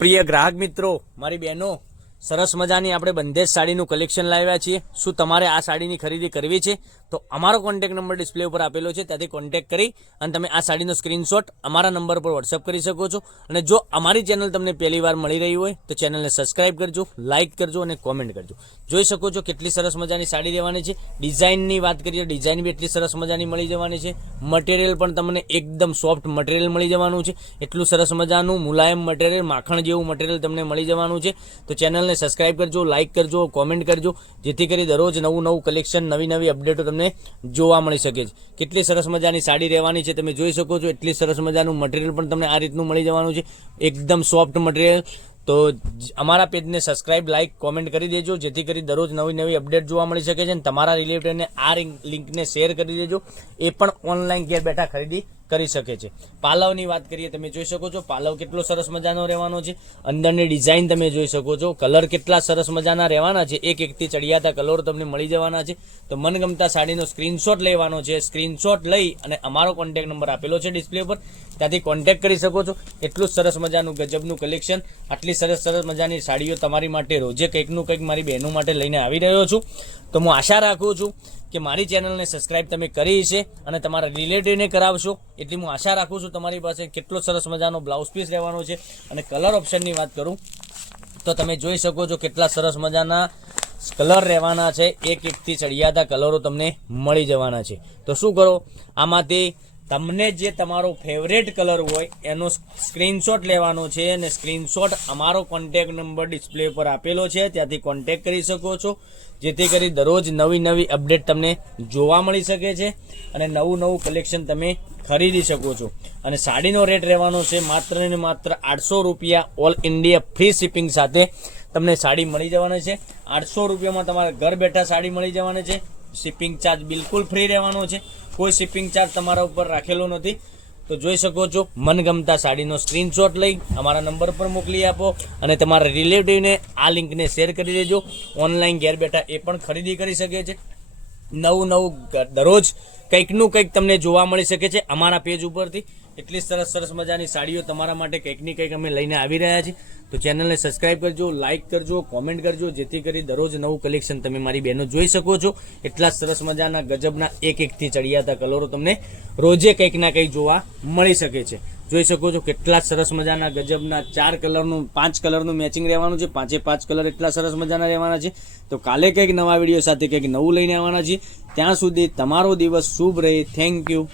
પ્રિય ગ્રાહક મિત્રો, મારી બહેનો, સરસ મજાની આપણે બંધેજ સાડીનું કલેક્શન લાવ્યા છીએ। શું તમારે આ સાડીની ખરીદી કરવી છે તો અમારો કોન્ટેક્ટ નંબર ડિસ્પ્લે ઉપર આપેલો છે, ત્યાંથી કોન્ટેક્ટ કરી અને તમે આ સાડીનો સ્ક્રીનશોટ અમારા નંબર પર વોટ્સઅપ કરી શકો છો। અને જો અમારી ચેનલ તમને પહેલી વાર મળી રહી હોય તો ચેનલને સબસ્ક્રાઇબ કરજો, લાઇક કરજો અને કોમેન્ટ કરજો। જોઈ શકો છો કેટલી સરસ મજાની સાડી રહેવાની છે। ડિઝાઇનની વાત કરીએ, ડિઝાઇન બી એટલી સરસ મજાની મળી જવાની છે। મટીરિયલ પણ તમને એકદમ સોફ્ટ મટીરિયલ મળી જવાનું છે। એટલું સરસ મજાનું મુલાયમ મટીરિયલ, માખણ જેવું મટીરિયલ તમને મળી જવાનું છે। તો ચેનલને સબસ્ક્રાઇબ કરજો, લાઇક કરજો, કોમેન્ટ કરજો, જેથી કરી દરરોજ નવું કલેક્શન, નવી અપડેટો તમને જોવા મળી શકે છે। કેટલી સરસ મજાની સાડી રહેવાની છે તમે જોઈ શકો છો। એટલી સરસ મજાનું મટીરિયલ પણ તમને આ રીતનું મળી જવાનું છે, એકદમ સોફ્ટ મટીરિયલ। તો અમારા પેજને સબસ્ક્રાઇબ, લાઇક, કોમેન્ટ કરી દેજો, જેથી કરી દરરોજ નવી અપડેટ જોવા મળી શકે છે। અને તમારા રિલેટિવને આ લિંકને શેર કરી દેજો, એ પણ ઓનલાઈન ઘેર બેઠા ખરીદી કરી શકે છે। પાલવની વાત કરીએ, તમે જોઈ શકો છો પાલવ કેટલો સરસ મજાનો રહેવાનો છે। અંદરની ડિઝાઇન તમે જોઈ શકો છો, કલર કેટલા સરસ મજાના રહેવાના છે, એકથી ચડિયાતા કલર તમને મળી જવાના છે। તો મનગમતા સાડીનો સ્ક્રીનશોટ લેવાનો છે। સ્ક્રીનશોટ લઈ અને અમારો કોન્ટેક્ટ નંબર આપેલો છે ડિસ્પ્લે પર, ત્યાંથી કોન્ટેક્ટ કરી શકો છો। એટલું સરસ મજાનું ગજબનું કલેક્શન, આટલી સરસ મજાની સાડીઓ તમારી માટે રોજે કંઈકનું કંઈક મારી બહેનો માટે લઈને આવી રહ્યો છું। તો હું આશા રાખું છું કે મારી ચેનલને સબસ્ક્રાઇબ તમે કરી છે અને તમારા રિલેટિવને કરાવશો, એટલી હું આશા રાખું છું। તમારી પાસે કેટલો સરસ મજાનો બ્લાઉઝ પીસ રહેવાનો છે। અને કલર ઓપ્શનની વાત કરું તો તમે જોઈ શકો છો કેટલા સરસ મજાના કલર રહેવાના છે, એકથી ચડિયાતા કલરો તમને મળી જવાના છે। તો શું કરો, આમાંથી તમને જે તમારો ફેવરેટ કલર હોય એનો સ્ક્રીનશોટ લેવાનો છે અને સ્ક્રીનશોટ અમારો કોન્ટેક્ટ નંબર ડિસ્પ્લે પર આપેલો છે, ત્યાંથી કોન્ટેક્ટ કરી શકો છો, જેથી કરી દરરોજ નવી અપડેટ તમને જોવા મળી શકે છે અને નવું કલેક્શન તમે ખરીદી શકો છો। અને સાડીનો રેટ રહેવાનો છે માત્ર ને માત્ર 800 રૂપિયા, ઓલ ઇન્ડિયા ફ્રી શિપિંગ સાથે તમને સાડી મળી જવાની છે। 800 રૂપિયામાં તમારે ઘર બેઠા સાડી મળી જવાની છે। શિપિંગ ચાર્જ બિલકુલ ફ્રી રહેવાનો છે, કોઈ શિપિંગ ચાર્જ તમારા ઉપર રાખેલો નથી। તો જોઈ શકો છો, મનગમતા સાડીનો સ્ક્રીનશોટ લઈ અમારા નંબર પર મોકલી આપો અને તમારા રિલેટિવને આ લિંકને શેર કરી દેજો, ઓનલાઈન ઘેર બેઠા એ પણ ખરીદી કરી શકે છે। નવું દરરોજ કંઈકનું કંઈક તમને જોવા મળી શકે છે અમારા પેજ ઉપરથી। એટલી સરસ મજાની સાડીઓ તમારા માટે કંઈકની કંઈક અમે લઈને આવી રહ્યા છીએ। તો ચેનલને સબસ્ક્રાઇબ કરજો, લાઇક કરજો, કોમેન્ટ કરજો, જેથી કરી દરરોજ નવું કલેક્શન તમે મારી બહેનો જોઈ શકો છો। એટલા સરસ મજાના ગજબના એકથી ચડિયાતા કલરો તમને રોજે કંઈક ના કંઈક જોવા મળી શકે છે। જોઈ શકો છો કેટલા સરસ મજાના ગજબના 5 કલરનું મેચિંગ રહેવાનું છે। 5 કલર એટલા સરસ મજાના રહેવાના છે। તો કાલે કંઈક નવા વિડીયો સાથે કંઈક નવું લઈને આવવાના છીએ। ત્યાં સુધી તમારો દિવસ શુભ રહે। Thank you.